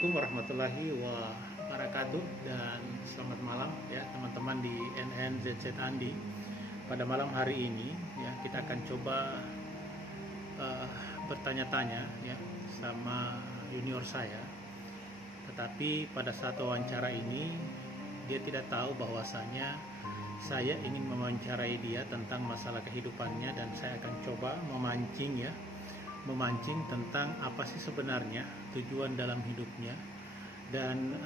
Assalamualaikum warahmatullahi wabarakatuh dan selamat malam ya teman-teman di NNZZ Andi. Pada malam hari ini ya kita akan coba bertanya-tanya ya sama junior saya. Tetapi pada saat wawancara ini dia tidak tahu bahwasanya saya ingin mewawancarai dia tentang masalah kehidupannya, dan saya akan coba memancing tentang apa sih sebenarnya tujuan dalam hidupnya, dan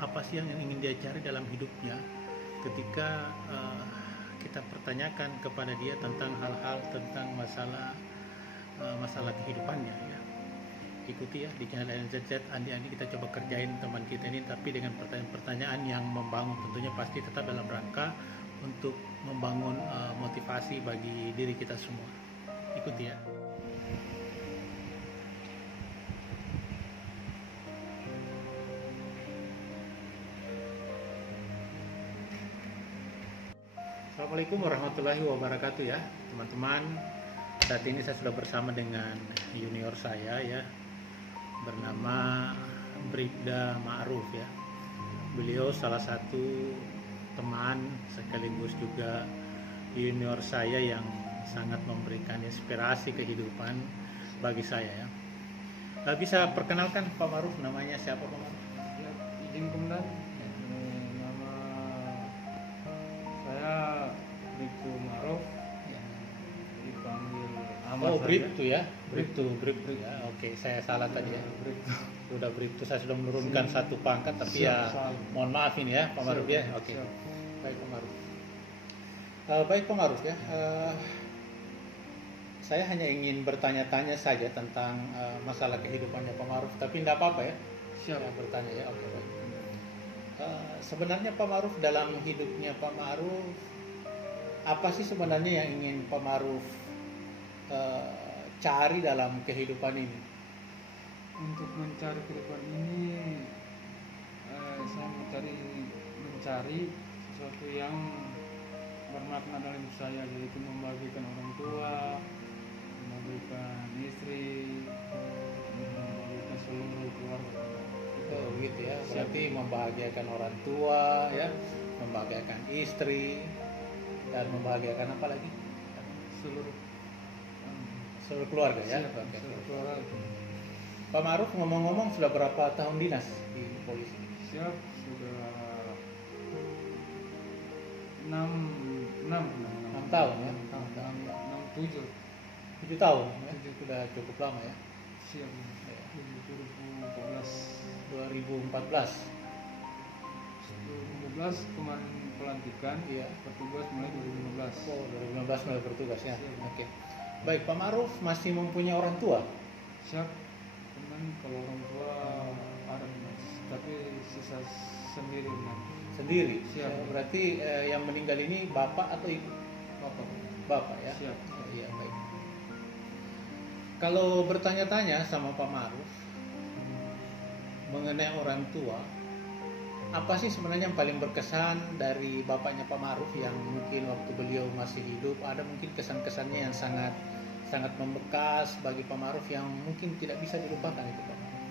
apa sih yang ingin dia cari dalam hidupnya ketika kita pertanyakan kepada dia tentang hal-hal tentang masalah kehidupannya ya. Ikuti ya di channel NZZ Andi kita coba kerjain teman kita ini, tapi dengan pertanyaan-pertanyaan yang membangun, tentunya pasti tetap dalam rangka untuk membangun motivasi bagi diri kita semua. Ikuti ya. Assalamualaikum warahmatullahi wabarakatuh ya teman-teman. Saat ini saya sudah bersama dengan junior saya ya, bernama Bribda Ma'ruf ya. Beliau salah satu teman sekaligus juga junior saya yang sangat memberikan inspirasi kehidupan bagi saya ya. Bisa perkenalkan Pak Ma'ruf, namanya siapa Pak Ma'ruf? Ya, izin komandan. Nama saya Bribtu Ma'ruf. Ya. Dipanggil Ahmad. Oh, Bribtu ya. Bribtu ya. Oke, saya salah tadi ya. Bribtu. Sudah Bribtu, saya sudah menurunkan satu pangkat, tapi ya mohon maaf ini ya Pak Ma'ruf ya. Oke. Baik Pak Ma'ruf. Baik Pak Ma'ruf ya. Saya hanya ingin bertanya-tanya saja tentang masalah kehidupannya Pak Ma'ruf, tapi tidak apa-apa ya. Siap. Saya bertanya ya. Oke, baik. Sebenarnya Pak Ma'ruf dalam hidupnya Pak Ma'ruf, apa sih sebenarnya yang ingin Pak Ma'ruf cari dalam kehidupan ini? Untuk mencari kehidupan ini, saya mencari sesuatu yang bermakna dalam hidup saya, yaitu membagikan orang tua, membagikan istri, membagikan seluruh keluarga. Oh gitu ya, berarti membahagiakan orang tua ya, membahagiakan istri, dan membahagiakan apa lagi? Seluruh keluarga ya. Oke. Seluruh keluarga. Pak Ma'ruf ngomong-ngomong sudah berapa tahun dinas di polisi? Siap, sudah 6 tahun ya? 7 tahun ya? Sudah cukup lama ya? Siap, 2014 kemarin pelantikan, iya. Bertugas mulai 2015. Oh, 2015 mulai bertugas ya? Siap. Oke. Baik, Pak Ma'ruf masih mempunyai orang tua? Siap, teman kalau orang tua ada mas, tapi sisa sendiri mas. Sendiri? Siap. Berarti yang meninggal ini bapak atau ibu? Bapak ya? Siap. Iya, baik. Kalau bertanya-tanya sama Pak Ma'ruf mengenai orang tua, apa sih sebenarnya yang paling berkesan dari bapaknya Pak Ma'ruf yang mungkin waktu beliau masih hidup, ada mungkin kesan-kesannya yang sangat membekas bagi Pak Ma'ruf yang mungkin tidak bisa dilupakan itu Pak Ma'ruf?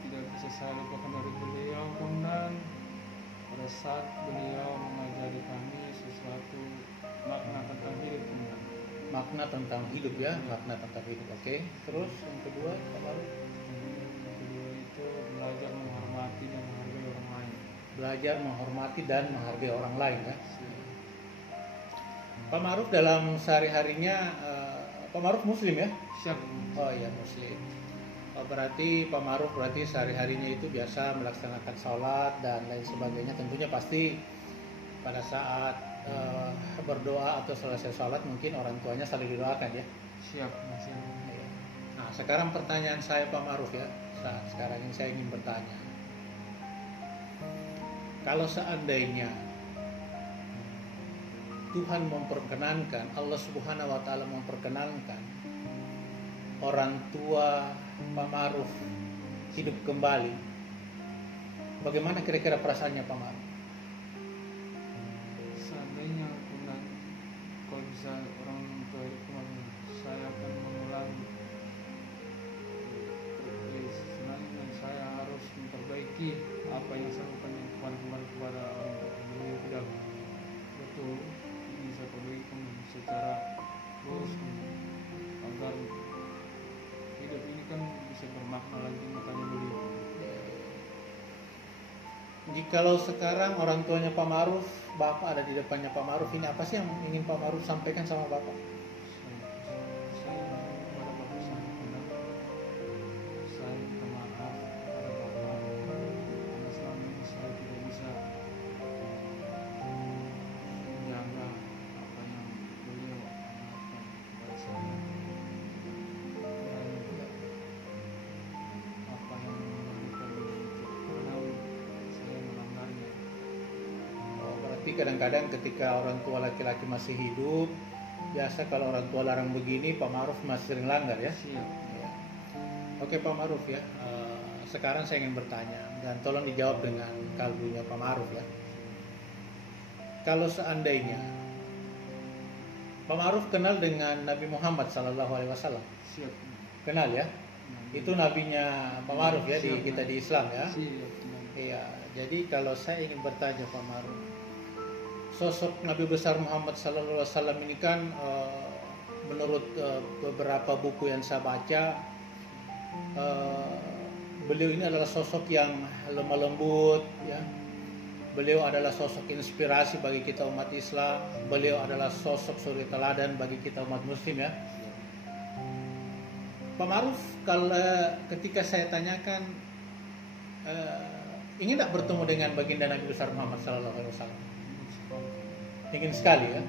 Tidak bisa saya lupakan dari beliau, komandan. Pada saat beliau mengajari kami sesuatu makna tentang hidup, komandan. Makna tentang hidup ya, makna tentang hidup. Oke. Terus yang kedua Pak Ma'ruf? Yang kedua itu belajar menghormati dan menghargai orang lain. Belajar menghormati dan menghargai orang lain ya. Pak Ma'ruf dalam sehari-harinya, Pak Ma'ruf Muslim ya? Siap. Oh iya, Muslim. Oh, berarti Pak Ma'ruf berarti sehari-harinya itu biasa melaksanakan sholat dan lain sebagainya. Tentunya pasti pada saat berdoa atau selesai sholat mungkin orang tuanya saling didoakan ya. Siap. Nah, sekarang pertanyaan saya Pak Ma'ruf ya. Sekarang ini saya ingin bertanya, kalau seandainya Tuhan memperkenankan, Allah Subhanahu wa Ta'ala memperkenankan orang tua Pak Ma'ruf hidup kembali, bagaimana kira-kira perasaannya Pak Ma'ruf? Seandainya kalau bisa orang tua hidup kembali, saya akan mengulangi. Sebenarnya saya harus memperbaiki apa yang saya lakukan yang kemarin-kemarin kepada orang tua beliau tidak betul, bisa perbaikan secara terus agar hidup ini kan bisa bermakna lagi, makanya beliau. Jikalau sekarang orang tuanya Pak Ma'ruf, Bapak ada di depannya Pak Ma'ruf, ini apa sih yang ingin Pak Ma'ruf sampaikan sama Bapak? Saya kepada bapak saya kenal, saya minta maaf kepada bapak karena selama ini saya tidak bisa menjaga apa yang beliau amalkan kepada saya, dan apa yang memberikan beliau saya melanggarnya. Oh, berarti kadang-kadang ketika orang tua laki-laki masih hidup, biasa kalau orang tua larang begini, Pak Ma'ruf masih sering langgar ya? Siap. Ya. Oke Pak Ma'ruf ya, sekarang saya ingin bertanya dan tolong dijawab dengan kalbunya Pak Ma'ruf ya. Kalau seandainya Pak Ma'ruf kenal dengan Nabi Muhammad SAW, Siap. kenal ya? Itu nabinya Pak Ma'ruf ya di Siap. kita di Islam ya. Siap. Iya, jadi kalau saya ingin bertanya Pak Ma'ruf, sosok Nabi besar Muhammad SAW ini kan menurut beberapa buku yang saya baca, beliau ini adalah sosok yang lemah lembut ya. Beliau adalah sosok inspirasi bagi kita umat Islam. Beliau adalah sosok suri teladan bagi kita umat Muslim ya. Pak Ma'ruf, kalau ketika saya tanyakan ingin tak bertemu dengan baginda Nabi besar Muhammad SAW? Ingin sekali ya.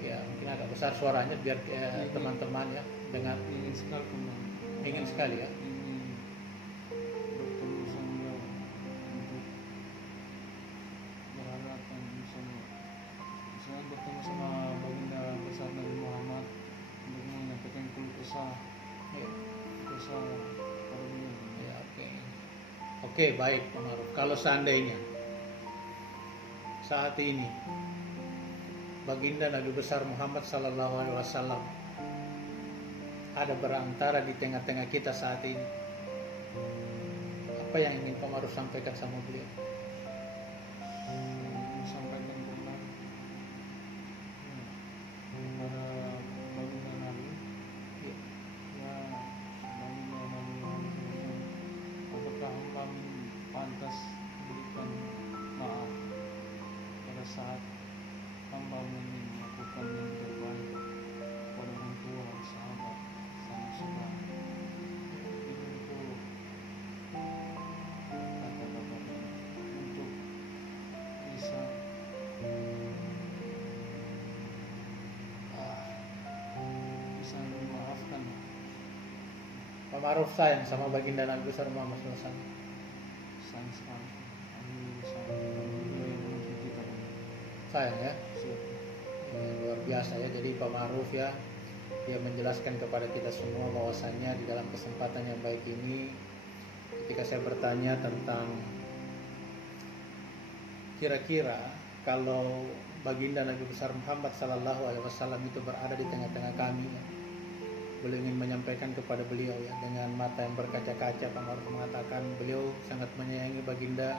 Ya mungkin agak besar suaranya biar teman-teman ya dengar. Ingin sekali kembali. Ingin sekali ya. Ingin bertemu sama beliau untuk berhadapan sama, saya bertemu sama baginda besar Nabi Muhammad untuk menyampaikan keluh kesah Ya. pada beliau. Ya, oke. Oke, baik Pak Ma'ruf. Kalau seandainya saat ini baginda Nabi besar Muhammad SAW ada berantara di tengah-tengah kita saat ini, apa yang ingin Pak Ma'ruf sampaikan sama beliau? Sampaikan kepada baginda Nabi, Ya. ya baginda Nabi Muhammad, apakah hamba pantas berikan maaf pada saat hamba ingin melakukan yang terbaik pada orang tua, sahabat, sama saudara. Itu kata-kata untuk bisa bisa memaafkan. Pak Ma'ruf sayang sama baginda Nabi besar Muhammad SAW. Sayang sekali kami bisa beliau yang menuntut kita. Sayang ya. Siap. Ya, luar biasa ya. Jadi Pak Ma'ruf ya, dia menjelaskan kepada kita semua bahwasannya di dalam kesempatan yang baik ini, ketika saya bertanya tentang kira-kira kalau baginda Nabi besar Muhammad SAW itu berada di tengah-tengah kami ya, beliau ingin menyampaikan kepada beliau ya dengan mata yang berkaca-kaca. Pak Ma'ruf mengatakan beliau sangat menyayangi baginda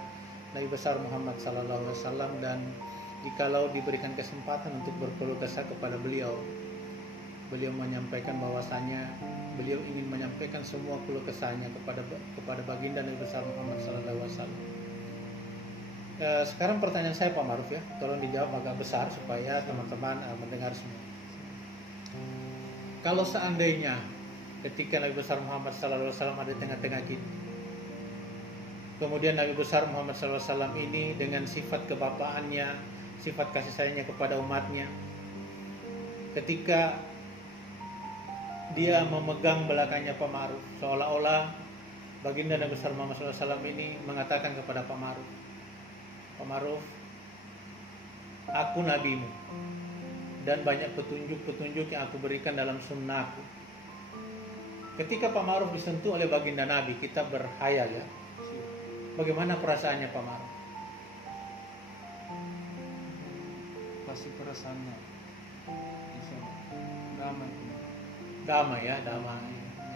Nabi besar Muhammad SAW, dan jikalau diberikan kesempatan untuk berkeluh kesah kepada beliau, beliau menyampaikan bahwasannya beliau ingin menyampaikan semua keluh kesahnya kepada baginda Nabi besar Muhammad SAW. Sekarang pertanyaan saya Pak Ma'ruf ya, tolong dijawab agak besar supaya teman-teman mendengar semua. Kalau seandainya ketika Nabi besar Muhammad SAW ada di tengah-tengah kita, kemudian Nabi besar Muhammad SAW ini dengan sifat kebapaannya, sifat kasih sayangnya kepada umatnya, ketika dia memegang belakangnya Pak Ma'ruf, seolah-olah baginda Nabi besar Muhammad SAW ini mengatakan kepada Pak Ma'ruf, Pak Ma'ruf, aku nabimu dan banyak petunjuk-petunjuk yang aku berikan dalam sunnahku. Ketika Pak Ma'ruf disentuh oleh baginda Nabi, kita berhayal ya, bagaimana perasaannya Pak Ma'ruf? Pasti perasaannya bisa damai. Damai ya, damai.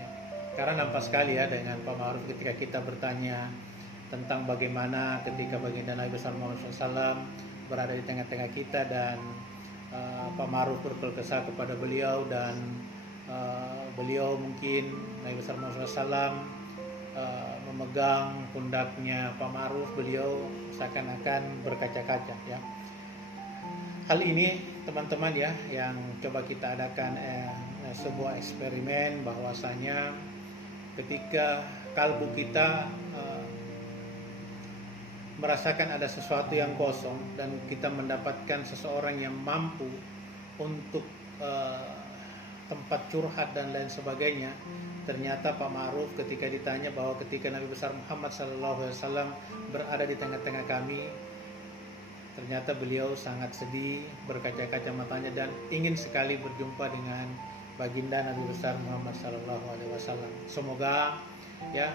Ya. Karena nampak sekali ya dengan Pak Ma'ruf ketika kita bertanya tentang bagaimana ketika baginda Nabi besar Muhammad SAW berada di tengah-tengah kita, dan Pak Ma'ruf berkeluh kesah kepada beliau, dan beliau mungkin Nabi besar Muhammad SAW memegang pundaknya Pak Ma'ruf, beliau seakan-akan berkaca-kaca ya. Hal ini teman-teman ya, yang coba kita adakan sebuah eksperimen, bahwasanya ketika kalbu kita merasakan ada sesuatu yang kosong dan kita mendapatkan seseorang yang mampu untuk tempat curhat dan lain sebagainya, ternyata Pak Ma'ruf ketika ditanya bahwa ketika Nabi besar Muhammad SAW berada di tengah-tengah kami, ternyata beliau sangat sedih, berkaca-kaca matanya, dan ingin sekali berjumpa dengan baginda Nabi besar Muhammad SAW. Semoga ya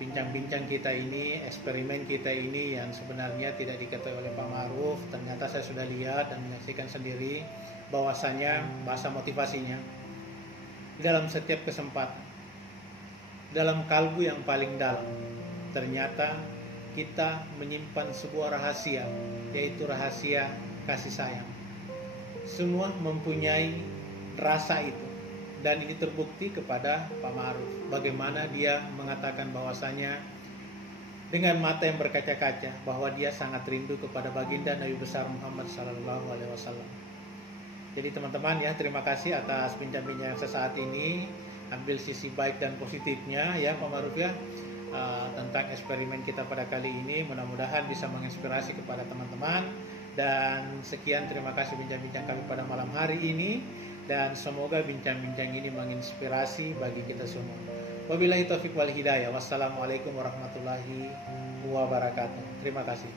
bincang-bincang kita ini, eksperimen kita ini yang sebenarnya tidak diketahui oleh Pak Ma'ruf, ternyata saya sudah lihat dan menyaksikan sendiri bahwasanya bahasa motivasinya dalam setiap kesempatan, dalam kalbu yang paling dalam, ternyata kita menyimpan sebuah rahasia, yaitu rahasia kasih sayang. Semua mempunyai rasa itu, dan ini terbukti kepada Pak Ma'ruf, bagaimana dia mengatakan bahwasanya dengan mata yang berkaca-kaca bahwa dia sangat rindu kepada baginda Nabi besar Muhammad SAW. Jadi teman-teman ya, terima kasih atas bincang-bincang sesaat ini. Ambil sisi baik dan positifnya ya Pak Ma'ruf ya, tentang eksperimen kita pada kali ini. Mudah-mudahan bisa menginspirasi kepada teman-teman. Dan sekian, terima kasih bincang-bincang kami pada malam hari ini, dan semoga bincang-bincang ini menginspirasi bagi kita semua. Wabillahi taufiq wal hidayah. Wassalamualaikum warahmatullahi wabarakatuh. Terima kasih.